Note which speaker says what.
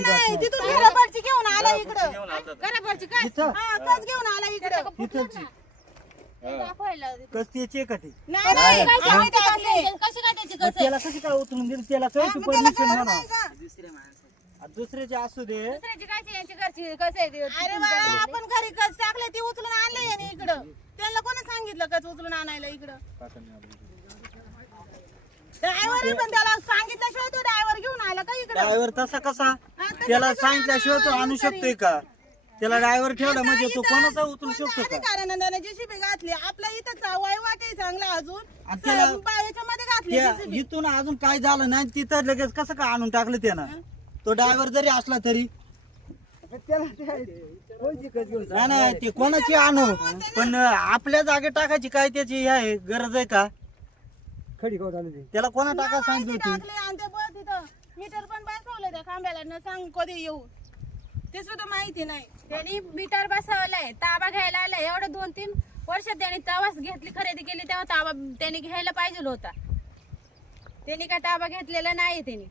Speaker 1: नाही? तिथून घराभरची घेऊन आला इकडं.
Speaker 2: घेऊन आलता तो.
Speaker 3: घराभरची काय
Speaker 4: इथं?
Speaker 1: हा कच घेऊन आला इकडं.
Speaker 4: इथलची
Speaker 3: दाखवायला.
Speaker 4: कस त्याची का ती
Speaker 1: नाही नाही
Speaker 3: कशी काय
Speaker 1: टाकले.
Speaker 3: त्याची- कशी काय त्याची
Speaker 4: मग
Speaker 3: कसं
Speaker 4: त्याला कशी काय उचलून दिली? त्याला
Speaker 1: मग त्याला
Speaker 4: परमिशन
Speaker 1: कळलं
Speaker 4: म्हणा
Speaker 1: नाही का?
Speaker 4: आणि दुसऱ्याचे असू दे.
Speaker 3: दुसऱ्याची काय यांची घरची कसं आहे? ते?
Speaker 1: अरे बाळा आपण घरी कच टाकले ती उचलून आणले याने इकडं. त्यांना कोणी सांगितलं कच उचलून आणायला इकडं? ड्रायव्हर पण त्याला सांगितल्याशिवाय तो ड्रायव्हर घेऊन आला का इकडं?
Speaker 4: ड्रायव्हर तसा कसा? त्याला सांगितल्याशिवाय तो आणू? शकतोय का? त्याला ड्रायव्हर ठेवला म्हणजे तो कोणाचा
Speaker 1: कोणत्या
Speaker 4: शकतो का?
Speaker 1: अधिकाऱ्यानं जेसीबी घातली इथं चांगला अजून
Speaker 4: आणि त्याला-
Speaker 1: याच्यामध्ये घातली
Speaker 4: त्या इथून अजून काय झालं नाही तिथं लगेच कसं काय आणून टाकलं त्यानं? तो ड्रायव्हर जरी असला तरी. नाही नाही ते कोणाची आणू? पण आपल्या जागे टाकायची काय त्याची हे आहे गरज आहे का? त्याला कोणा टाका सांगितलं होती?
Speaker 1: टाकले आणि ते बघ तिथं मीटर पण बसवलं त्या खांब्याला न सांग कधी येऊ. ते सुद्धा माहिती नाही.
Speaker 3: त्यांनी मीटर बसवलंय ताबा घ्यायला आलाय. एवढं दोन तीन वर्षात त्यांनी तवास घेतली खरेदी केली तेव्हा ताबा त्यांनी घ्यायला पाहिजे होता. त्यांनी काय ताबा घेतलेला नाही त्यांनी.